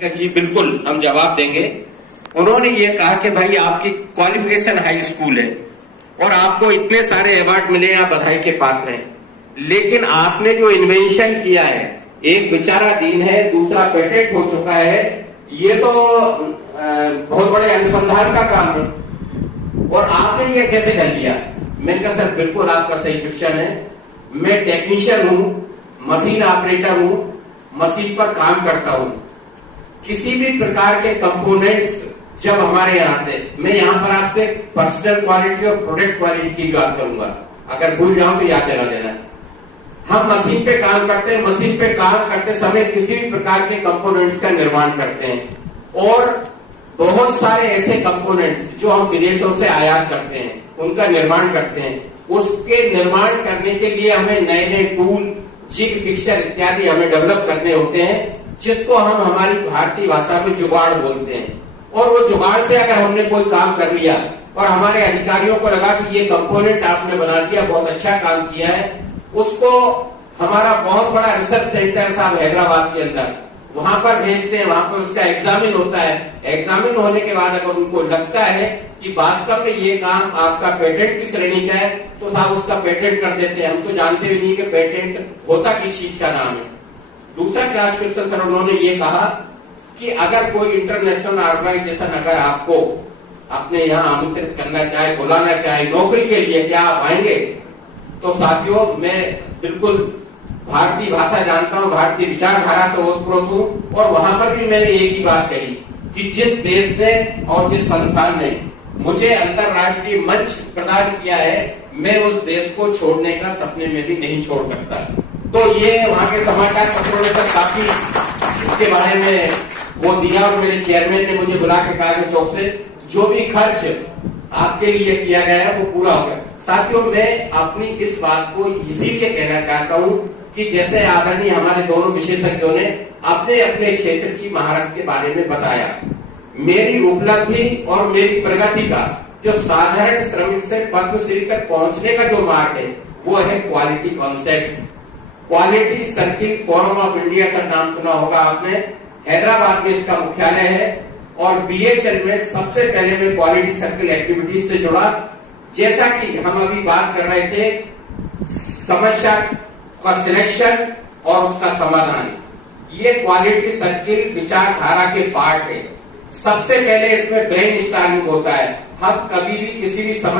जी बिल्कुल हम जवाब देंगे। उन्होंने ये कहा कि भाई आपकी क्वालिफिकेशन हाई स्कूल है और आपको इतने सारे अवार्ड मिले, आप बधाई के पात्र हैं, लेकिन आपने जो इन्वेंशन किया है, एक बेचारा दीन है, दूसरा पेटेंट हो चुका है, ये तो बहुत बड़े अनुसंधान का काम है और आपने ये कैसे कर लिया। मैंने कहा सर बिल्कुल आपका सही क्वेश्चन है, मैं टेक्नीशियन हूं, मशीन ऑपरेटर हूं, मशीन पर काम करता हूं। किसी भी प्रकार के कंपोनेंट्स जब हमारे यहाँ आते, मैं यहाँ पर आपसे पर्सनल क्वालिटी और प्रोडक्ट क्वालिटी की बात करूंगा, अगर भूल जाऊं तो याद दिला देना। हम मशीन पे काम करते हैं, मशीन पे काम करते समय किसी भी प्रकार के कंपोनेंट्स का निर्माण करते हैं और बहुत सारे ऐसे कंपोनेंट्स जो हम विदेशों से आयात करते हैं उनका निर्माण करते हैं। उसके निर्माण करने के लिए हमें नए नए टूल, जिग, फिक्सर इत्यादि हमें डेवलप करने होते हैं, जिसको हम हमारी भारतीय भाषा में जुगाड़ बोलते हैं। और वो जुगाड़ से अगर हमने कोई काम कर लिया और हमारे अधिकारियों को लगा कि ये कंपोनेंट आपने बना दिया, बहुत अच्छा काम किया है, उसको हमारा बहुत बड़ा रिसर्च सेंटर साहब हैदराबाद के अंदर, वहां पर भेजते हैं, वहां पर उसका एग्जामिन होता है। एग्जामिन होने के बाद अगर उनको लगता है कि वास्तव में ये काम आपका पेटेंट की श्रेणी का है, तो साहब उसका पेटेंट कर देते हैं। हम तो जानते भी नहीं कि पेटेंट होता किस चीज का नाम है। दूसरा क्लास क्वेश्चन सर उन्होंने ये कहा कि अगर कोई इंटरनेशनल ऑर्गेनाइजेशन अगर आपको अपने यहाँ आमंत्रित करना चाहे, बुलाना चाहे नौकरी के लिए, क्या आप आएंगे? तो साथियों मैं बिल्कुल भारतीय भाषा जानता हूँ, भारतीय विचारधारा से ओतप्रोत हूँ और वहां पर भी मैंने एक ही बात कही कि जिस देश ने और जिस संस्थान ने मुझे अंतर्राष्ट्रीय मंच प्रदान किया है, मैं उस देश को छोड़ने का सपने में भी नहीं छोड़ सकता। तो ये वहां के समाचार पत्रों ने तक काफी इसके बारे में वो दिया और मेरे चेयरमैन ने मुझे बुला के कहा कि चौक से जो भी खर्च आपके लिए किया गया है वो पूरा हो गया। साथियों मैं अपनी इस बात को इसीलिए कहना चाहता हूं कि जैसे आदरणीय हमारे दोनों विशेषज्ञों ने अपने अपने क्षेत्र की महारत के बारे में बताया, मेरी उपलब्धि और मेरी प्रगति का जो साधारण श्रमिक से पद्मश्री तक पहुंचने का जो मार्ग है वो है quality concept. Quality circle forum of India का नाम सुना होगा आपने, हैदराबाद में इसका मुख्यालय है और बीएचएल में सबसे पहले मैं क्वालिटी सर्किल एक्टिविटीज से जुड़ा। जैसा कि हम अभी बात कर रहे थे, समस्या का सिलेक्शन और उसका समाधान, ये क्वालिटी सर्किल विचारधारा के पार्ट है। सबसे पहले इसमें ब्रेन स्टॉर्मिंग होता है, हम कभी भी किसी भी समस्या